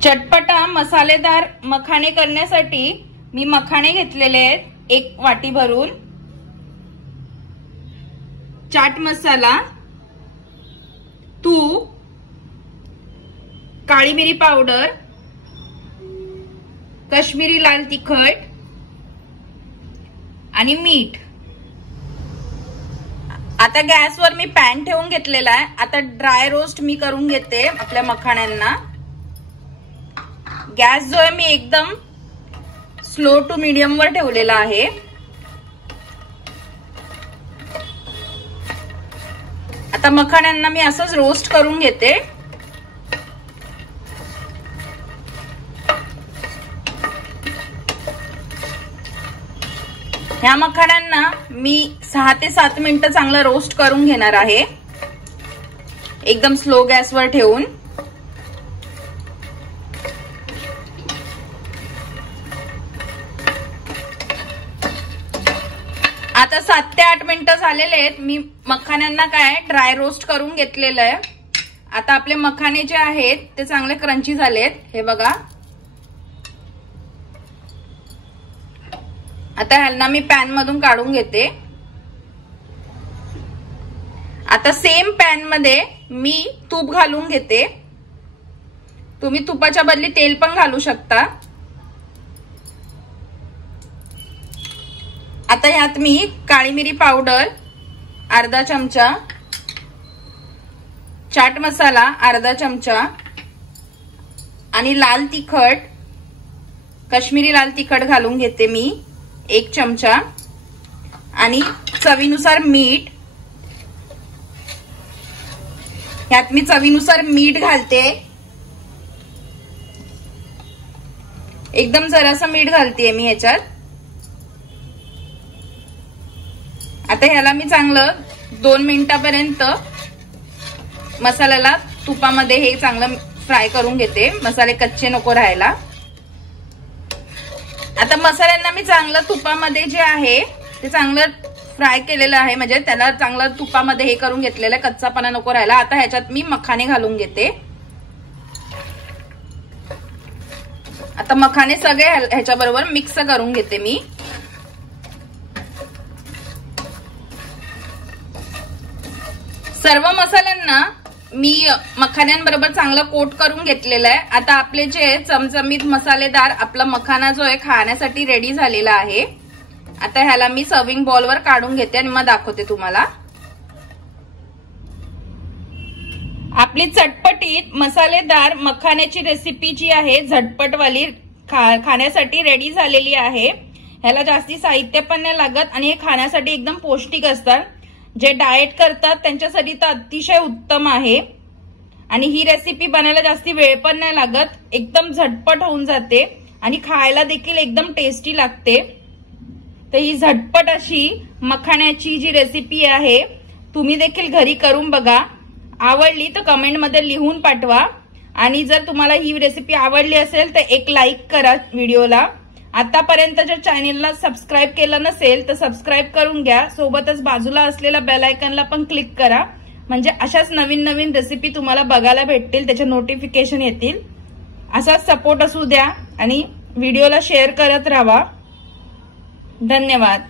चटपटा मसालेदार मखाणे करण्यासाठी मी मखाणे घेतलेले आहेत 1 वाटी भरून, चाट मसाला, तूप, काळी मिरी पावडर, काश्मीरी लाल तिखट आणि मीठ। आता गॅसवर मी पॅन ठेवून घेतलेला आहे। आता ड्राय रोस्ट मी करून घेते आपल्या मखाण्यांना। गॅस जो आहे मी एकदम स्लो टू मीडियम वर ठेवलेला आहे। आता मखाण्यांना मी असंच रोस्ट करून घेते। ह्या मखाण्यांना मी 6 ते 7 मिनिटं चांगलं रोस्ट करून घेणार आहे, एकदम स्लो गॅसवर ठेवून। आता 7 ते 8 मिनिटं झालेले आहेत। मी मखाण्यांना काय ड्राय रोस्ट करून घेतलेलं आहे। आता आपले मखाणे जे आहेत ते चांगले क्रंची झालेत, हे बघा। आता ह्यांना मी पॅन मधून काढून घेते। आता सेम पॅन मध्ये मी तूप घालून घेते। तुम्ही तुपाच्या बदली तेल पण घालू शकता। आता यात मी काळी मिरी पावडर अर्धा चमचा, चाट मसाला अर्धा चमचा आणि लाल तिखट, काश्मीरी लाल तिखट घालून घेते मी 1 चमचा आणि चवीनुसार मीठ। यात मी चवीनुसार मीठ घालते, एकदम जरासं मीठ घालते मी ह्याच्यात। आता ह्याला मी चांगलं 2 मिनिटापर्यंत मसाल्याला तुपामध्ये हे चांगलं फ्राय करून घेते, मसाले कच्चे नको राहायला। आता मसाल्यांना मी चांगलं तुपामध्ये जे आहे ते चांगलं फ्राय केलेलं आहे, म्हणजे त्याला चांगलं तुपामध्ये हे करून घेतलेलं आहे, कच्चापणा नको राहायला। आता ह्याच्यात मी मखाणे घालून घेते। आता मखाणे सगळे ह्याच्या बरोबर मिक्स करून घेते मी। सर्व मसाल्यांना मी मखाण्यांबरोबर चांगलं कोट करून घेतलेलं आहे। आता आपले जे चमचमीत मसालेदार आपला मखाना जो आहे खाण्यासाठी रेडी झालेला आहे। आता ह्याला मी सर्विंग बॉलवर काढून घेते आणि मग दाखवते तुम्हाला। आपली चटपटीत मसालेदार मखाण्याची रेसिपी जी आहे झटपटवाली खाण्यासाठी रेडी झालेली आहे। ह्याला जास्ती साहित्य पण नाही लागत आणि हे खाण्यासाठी एकदम पौष्टिक असतात। जे डाएट करतात त्यांच्यासाठी तर अतिशय उत्तम आहे आणि ही रेसिपी बनायला जास्ती वेळ पण नाही लागत, एकदम झटपट होऊन जाते आणि खायला देखील एकदम टेस्टी लागते। तर ही झटपट अशी मखाण्याची जी रेसिपी आहे तुम्ही देखील घरी करून बघा। आवडली तर कमेंटमध्ये लिहून पाठवा आणि जर तुम्हाला ही रेसिपी आवडली असेल तर एक लाईक करा व्हिडिओला। आतापर्यंत जर चॅनलला सबस्क्राईब केलं नसेल तर सबस्क्राईब करून घ्या, सोबतच बाजूला असलेल्या बेल आयकॉनला पण क्लिक करा, म्हणजे अशाच नवीन नवीन रेसिपी तुम्हाला बघायला भेटतील, त्याचे नोटिफिकेशन येतील। असाच सपोर्ट असू द्या आणि व्हिडिओला शेअर करत राहा। धन्यवाद।